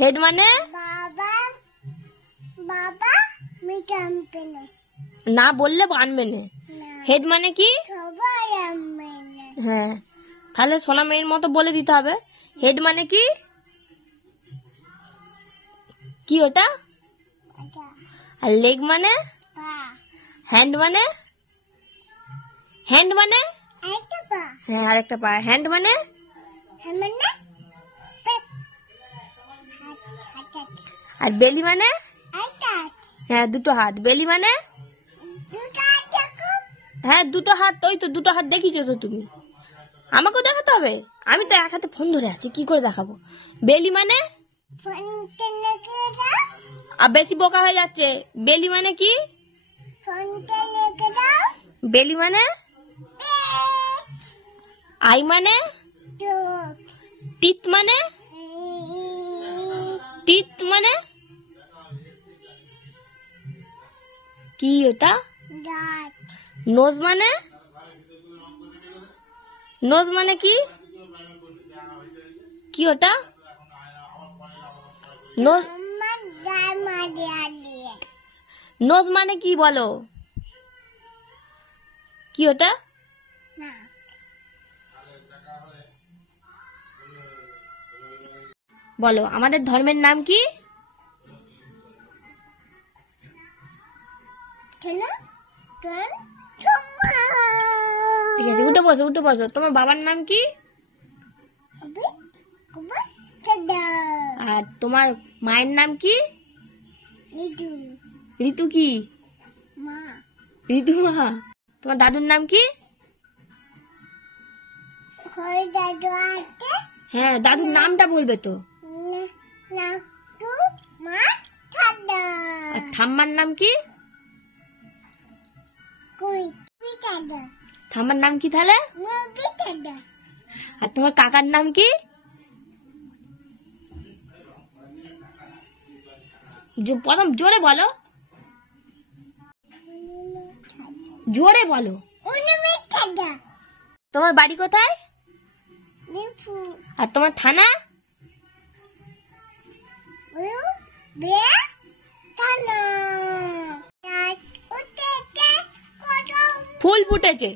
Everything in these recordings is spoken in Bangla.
হেড মানে বাবা বাবা মিটাম পেনে না বললে আনবে না। হেড মানে কি? সবাই আনবে না। হ্যাঁ, তাহলে সোনা মেয়ের মতো বলে দিতে হবে। হেড মানে কি? কি ওটা? আর লেগ মানে? হ্যান্ড মানে? হ্যান্ড মানে? হ্যাঁ, আরেকটা পা। হ্যান্ড মানে? আর বেলি মানে? হ্যাঁ, দুটো হাত। বেলি মানে? হ্যাঁ, দুটো হাত। ওই তো দুটো হাত দেখিছো তো তুমি। আমাকেও দেখাতে হবে? আমি তো এক হাতে ফোন ধরে আছি, কি করে দেখাবো? বেলি মানে? আর বেশি বোকা হয়ে যাচ্ছে। বেলি মানে কি? বেলি মানে? আই মানে? টিথ মানে? টিথ মানে কি ওটা? নোজ মানে? নোজ মানে কি? কি ওটা? নোজ নোজ মানে কি বলো? কি ওটা? বলো, আমাদের ধর্মের নাম কি? ঠিক আছে, উঠে বসো, উঠে বসো। তোমার বাবার নাম কি? আর তোমার মায়ের নাম কি? ঋতু কি? ঋতু মা। তোমার দাদুর নাম কি? হ্যাঁ, দাদুর নামটা বলবে তো। আর ঠাম্মার নাম কি? ঠাম্মার নাম কি তাহলে? আর তোমার কাকার নাম কি? প্রথম জোরে বলো, জোরে বলো। তোমার বাড়ি কোথায়? আর তোমার থানা? ফুল ফুটেছে।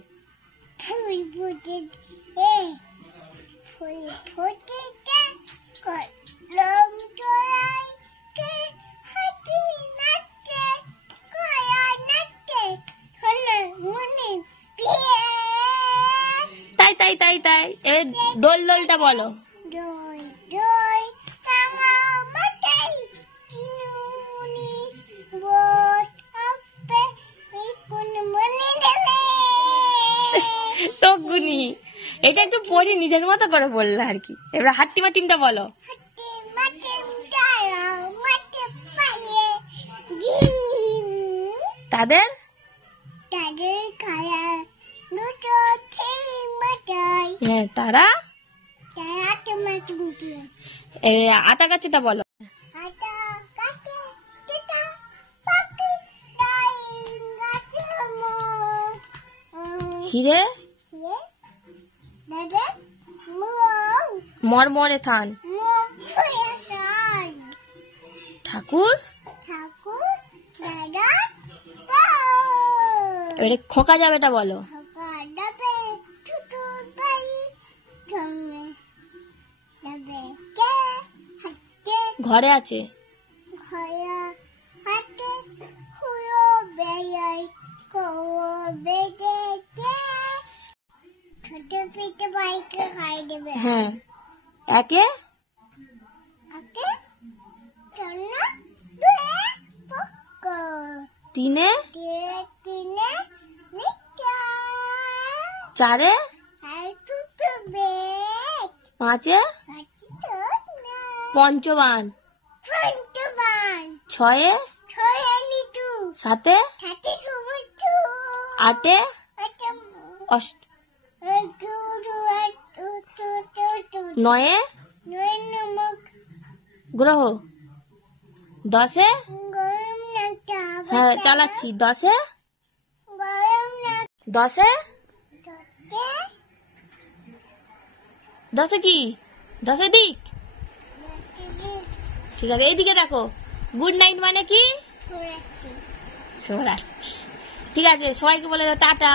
তাই তাই তাই তাই। এবার দোল দোলটা বলো। তগুনি, এটা একটু পড়ি নিজের মতো করে বললে আর কি। এবার হাট্টিমা টিমটা বলো। তাদের হ্যাঁ, তারা আতা গাছেটা বলো। হিরে মরমরে থান। ঠাকুর এবারে খোকা যাবেটা বলো। ঘরে আছে। হ্যাঁ, একে তিনে চারে পাঁচে পঞ্চবান, ছয়ে সাতে আটে নয়ে গ্রহ, দশে হ্যাঁ চালাচ্ছি, দশে দশে দশে কি? দশে দিক ঠিক আছে, এইদিকে দেখো, গুড নাইট মানে কি? শুভরাত্রি। শুভরাত্রি। ঠিক আছে, সবাইকে বলে দাও টাটা।